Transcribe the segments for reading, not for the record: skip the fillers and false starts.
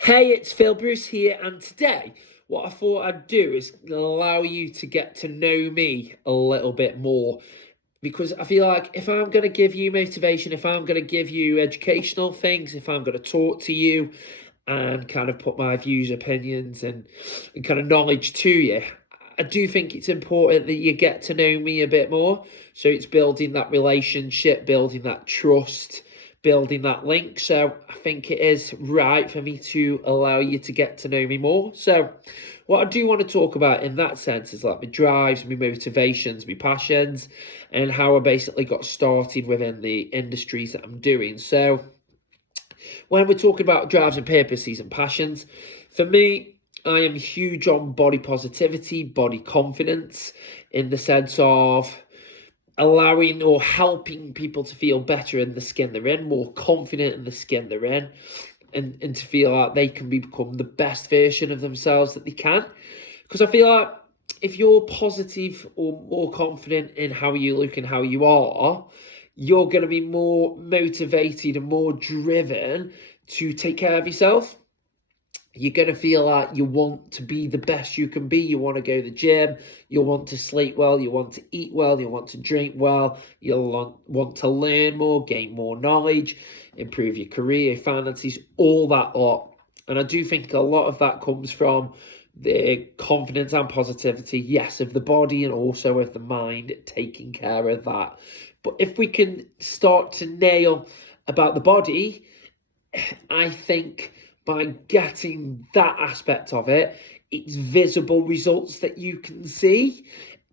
Hey, it's Phil Bruce here, and today what I thought I'd do is allow you to get to know me a little bit more, because I feel like if I'm going to give you motivation, if I'm going to give you educational things, if I'm going to talk to you and kind of put my views, opinions, and kind of knowledge to you, I do think it's important that you get to know me a bit more. So it's building that relationship, building that trust, building that link. So I think it is right for me to allow you to get to know me more. So what I do want to talk about in that sense is like my drives, my motivations, my passions, and how I basically got started within the industries that I'm doing. So when we're talking about drives and purposes and passions, for me, I am huge on body positivity, body confidence, in the sense of allowing or helping people to feel better in the skin they're in, more confident in the skin they're in, and to feel like they can become the best version of themselves that they can. Because I feel like if you're positive or more confident in how you look and how you are, you're going to be more motivated and more driven to take care of yourself. You're going to feel like you want to be the best you can be. You want to go to the gym. You want to sleep well. You want to eat well. You want to drink well. You'll want to learn more, gain more knowledge, improve your career, finances, all that lot. And I do think a lot of that comes from the confidence and positivity, yes, of the body and also of the mind, taking care of that. But if we can start to nail about the body, I think by getting that aspect of it, it's visible results that you can see.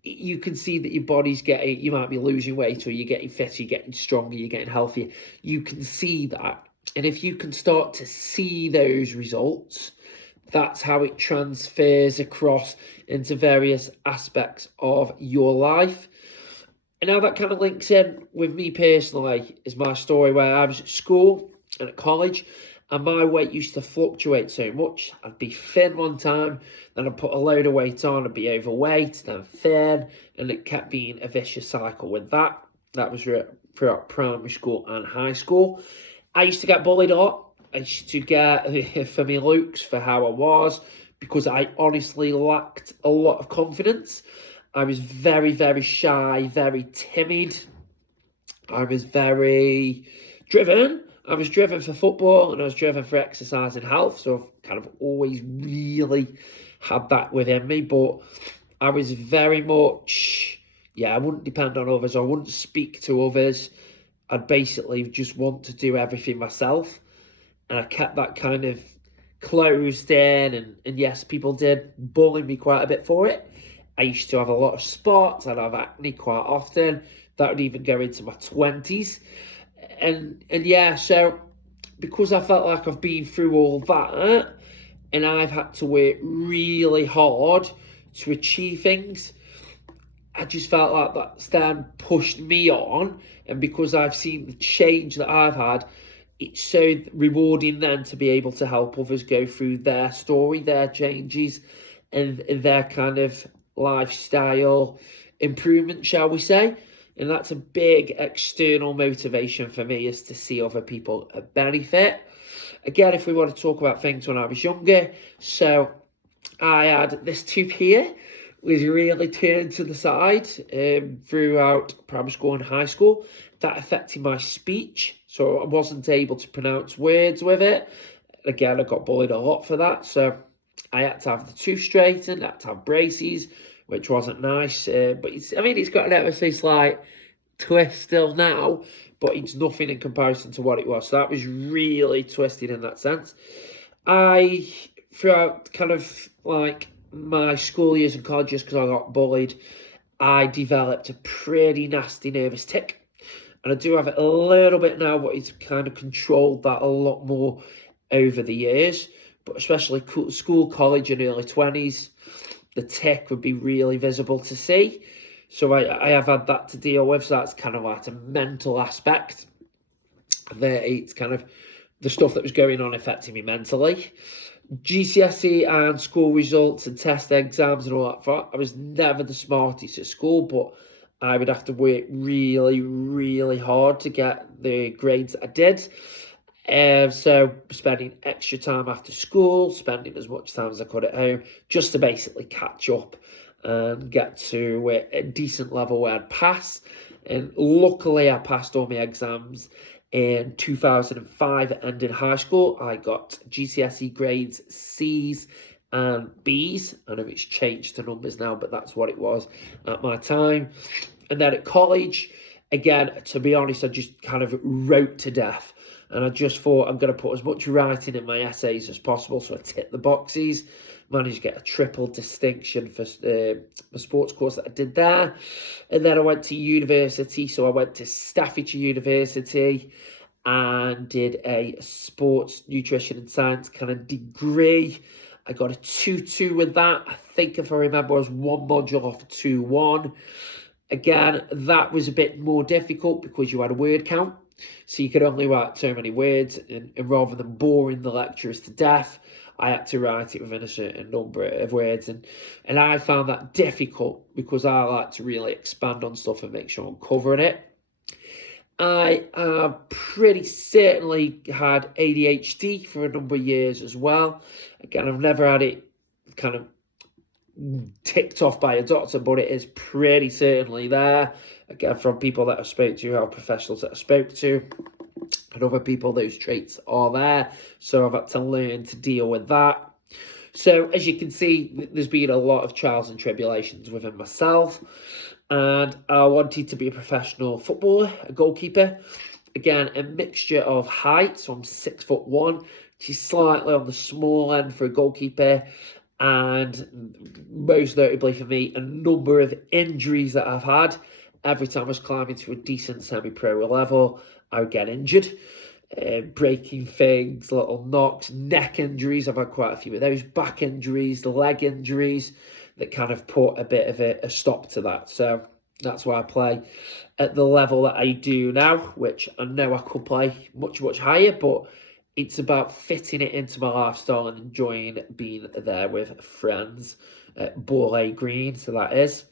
You can see that your body's getting, you might be losing weight, or you're getting fitter, you're getting stronger, you're getting healthier. You can see that. And if you can start to see those results, that's how it transfers across into various aspects of your life. And now that kind of links in with me personally, is my story where I was at school and at college, and my weight used to fluctuate so much. I'd be thin one time, then I'd put a load of weight on, I'd be overweight, then thin, and it kept being a vicious cycle with that. That was throughout primary school and high school. I used to get bullied a lot. I used to get for my looks, for how I was, because I honestly lacked a lot of confidence. I was very, very shy, very timid. I was very driven. I was driven for football, and I was driven for exercise and health. So I've kind of always really had that within me. But I was very much, I wouldn't depend on others. I wouldn't speak to others. I'd basically just want to do everything myself. And I kept that kind of closed in. And yes, people did bully me quite a bit for it. I used to have a lot of spots. I'd have acne quite often. That would even go into my 20s. And yeah, so because I felt like I've been through all that, and I've had to work really hard to achieve things, I just felt like that's then pushed me on. And because I've seen the change that I've had, it's so rewarding then to be able to help others go through their story, their changes, and their kind of lifestyle improvement, shall we say. And that's a big external motivation for me, is to see other people benefit. Again, if we want to talk about things when I was younger, so I had this tooth here, was really turned to the side throughout primary school and high school. That affected my speech, so I wasn't able to pronounce words with it. Again, I got bullied a lot for that, so I had to have the tooth straightened, I had to have braces, which wasn't nice. But it's got an ever so slight twist still now, but it's nothing in comparison to what it was. So that was really twisted in that sense. Throughout kind of like my school years and colleges, because I got bullied, I developed a pretty nasty nervous tic. And I do have it a little bit now, but it's kind of controlled that a lot more over the years. But especially school, college, and early 20s, the tic would be really visible to see. So I have had that to deal with. So that's kind of like a mental aspect. It's kind of the stuff that was going on affecting me mentally. GCSE and school results and test exams and all that. I was never the smartest at school, but I would have to work really, really hard to get the grades that I did. So spending extra time after school, spending as much time as I could at home, just to basically catch up and get to a decent level where I'd pass. And luckily, I passed all my exams in 2005 at ending high school. I got GCSE grades C's and B's. I know it's changed to numbers now, but that's what it was at my time. And then at college, again, to be honest, I just kind of wrote to death. And I just thought I'm going to put as much writing in my essays as possible, so I ticked the boxes. Managed to get a triple distinction for the sports course that I did there. And then I went to university, so I went to Staffordshire University and did a sports nutrition and science kind of degree. I got a 2-2 with that. I think if I remember, I was one module off 2-1. Again, that was a bit more difficult because you had a word count. So you could only write so many words, and rather than boring the lecturers to death, I had to write it within a certain number of words. And I found that difficult because I like to really expand on stuff and make sure I'm covering it. I have pretty certainly had ADHD for a number of years as well. Again, I've never had it kind of ticked off by a doctor, but it is pretty certainly there. Again, from people that I spoke to, our professionals that I spoke to, and other people, those traits are there. So I've had to learn to deal with that. So as you can see, there's been a lot of trials and tribulations within myself. And I wanted to be a professional footballer, a goalkeeper. Again, a mixture of height, so I'm 6'1", which is slightly on the small end for a goalkeeper. And most notably for me, a number of injuries that I've had. Every time I was climbing to a decent semi-pro level, I would get injured. Breaking things, little knocks, neck injuries. I've had quite a few of those. Back injuries, leg injuries that kind of put a bit of a stop to that. So that's why I play at the level that I do now, which I know I could play much, much higher, but it's about fitting it into my lifestyle and enjoying being there with friends at Borley Green, so that is.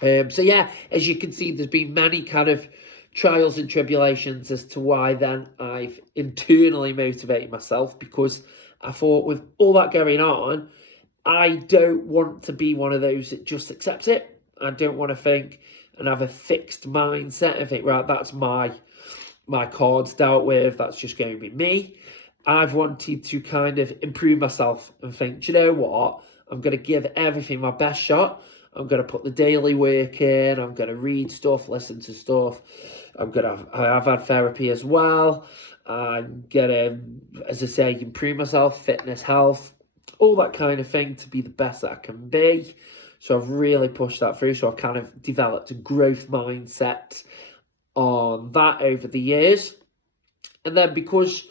So yeah, as you can see, there's been many kind of trials and tribulations as to why then I've internally motivated myself, because I thought with all that going on, I don't want to be one of those that just accepts it. I don't want to think and have a fixed mindset and think, right, that's my cards dealt with, that's just going to be me. I've wanted to kind of improve myself and think, do you know what? I'm going to give everything my best shot. I'm going to put the daily work in. I'm going to read stuff, listen to stuff. I've had therapy as well. I'm going to, as I say, improve myself, fitness, health, all that kind of thing to be the best that I can be. So I've really pushed that through. So I've kind of developed a growth mindset on that over the years. And then because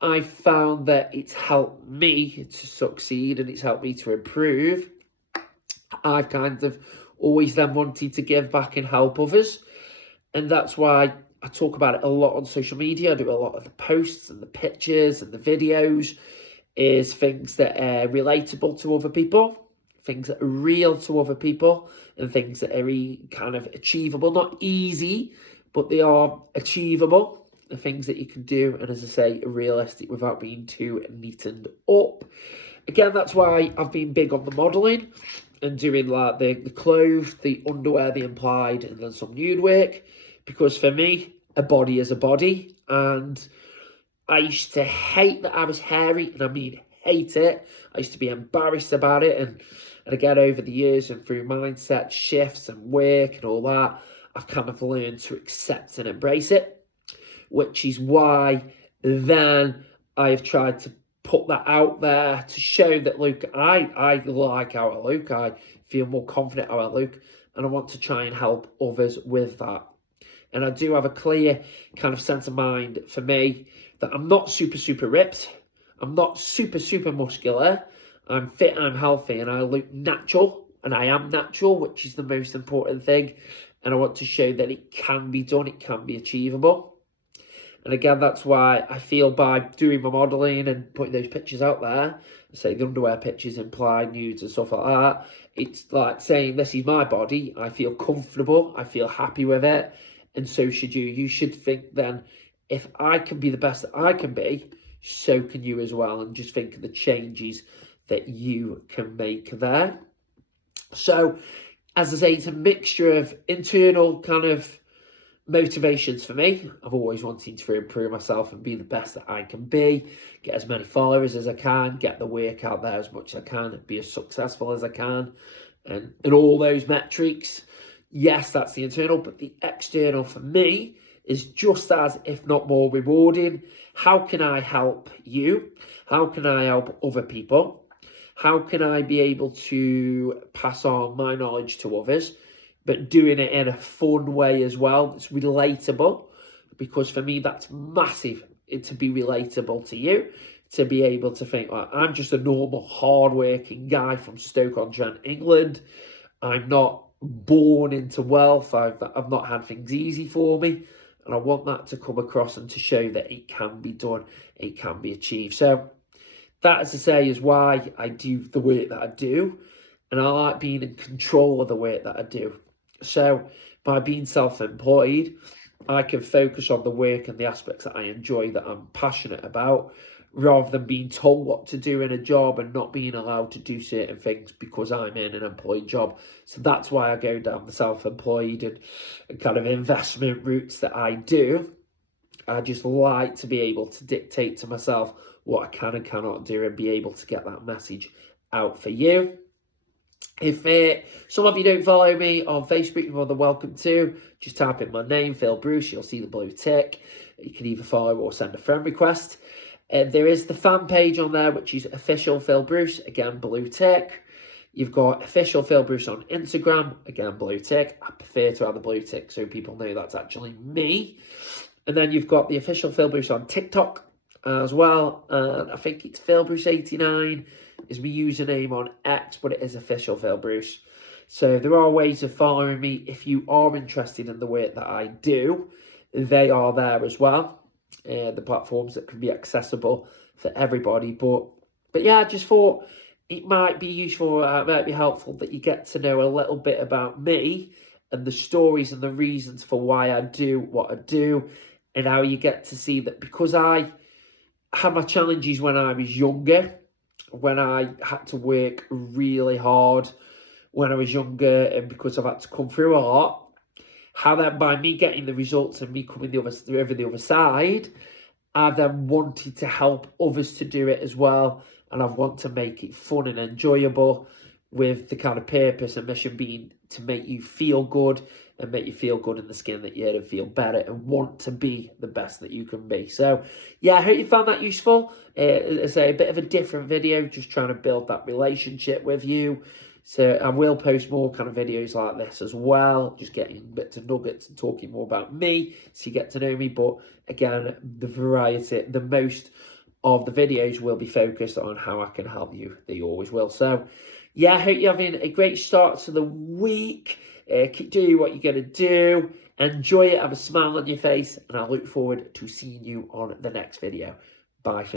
I found that it's helped me to succeed and it's helped me to improve, I've kind of always then wanted to give back and help others. And that's why I talk about it a lot on social media. I do a lot of the posts and the pictures and the videos, is things that are relatable to other people, things that are real to other people, and things that are kind of achievable. Not easy, but they are achievable. The things that you can do, and as I say, are realistic without being too neatened up. Again, that's why I've been big on the modelling and doing like the clothes, the underwear, the implied, and then some nude work. Because for me, a body is a body. And I used to hate that I was hairy, and I mean hate it. I used to be embarrassed about it. And again, over the years and through mindset shifts and work and all that, I've kind of learned to accept and embrace it. Which is why then I have tried to put that out there to show that, look, I like how I look. I feel more confident how I look. And I want to try and help others with that. And I do have a clear kind of sense of mind for me that I'm not super, super ripped. I'm not super, super muscular. I'm fit, I'm healthy, and I look natural. And I am natural, which is the most important thing. And I want to show that it can be done, it can be achievable. And again, that's why I feel by doing my modelling and putting those pictures out there, say the underwear pictures, implied nudes and stuff like that, it's like saying, this is my body. I feel comfortable. I feel happy with it. And so should you. You should think then if I can be the best that I can be, so can you as well. And just think of the changes that you can make there. So, as I say, it's a mixture of internal kind of motivations for me. I've always wanted to improve myself and be the best that I can be, get as many followers as I can, get the work out there as much as I can, be as successful as I can, and in all those metrics. Yes, that's the internal, but the external for me is just as, if not more, rewarding. How can I help you? How can I help other people? How can I be able to pass on my knowledge to others, but doing it in a fun way as well? It's relatable, because for me, that's massive, to be relatable to you, to be able to think, well, I'm just a normal, hard-working guy from Stoke-on-Trent, England. I'm not born into wealth. I've not had things easy for me. And I want that to come across and to show that it can be done, it can be achieved. So that, as I say, is why I do the work that I do. And I like being in control of the work that I do. So by being self-employed, I can focus on the work and the aspects that I enjoy, that I'm passionate about, rather than being told what to do in a job and not being allowed to do certain things because I'm in an employed job. So that's why I go down the self-employed and kind of investment routes that I do. I just like to be able to dictate to myself what I can and cannot do, and be able to get that message out for you. If some of you don't follow me on Facebook, you're more than welcome to. Just type in my name, Phil Bruce. You'll see the blue tick. You can either follow or send a friend request. There is the fan page on there, which is Official Phil Bruce. Again, blue tick. You've got Official Phil Bruce on Instagram. Again, blue tick. I prefer to have the blue tick so people know that's actually me. And then you've got the Official Phil Bruce on TikTok as well. I think it's Phil Bruce 89 is my username on X, but it is Official Phil Bruce. So there are ways of following me if you are interested in the work that I do. They are there as well. The platforms that can be accessible for everybody. But yeah, I just thought it might be useful, it might be helpful that you get to know a little bit about me and the stories and the reasons for why I do what I do, and how you get to see that because I had my challenges when I was younger, when I had to work really hard when I was younger, and because I've had to come through a lot, how then by me getting the results and me coming over the other side, I've then wanted to help others to do it as well. And I've wanted to make it fun and enjoyable, with the kind of purpose and mission being to make you feel good, and make you feel good in the skin that you're in, and feel better and want to be the best that you can be. So yeah, I hope you found that useful. It's a bit of a different video, just trying to build that relationship with you. So I will post more kind of videos like this as well, just getting bits of nuggets and talking more about me so you get to know me. But again, the variety, the most of the videos will be focused on how I can help you. They always will. So yeah, I hope you're having a great start to the week. Keep doing what you're going to do. Enjoy it. Have a smile on your face. And I look forward to seeing you on the next video. Bye.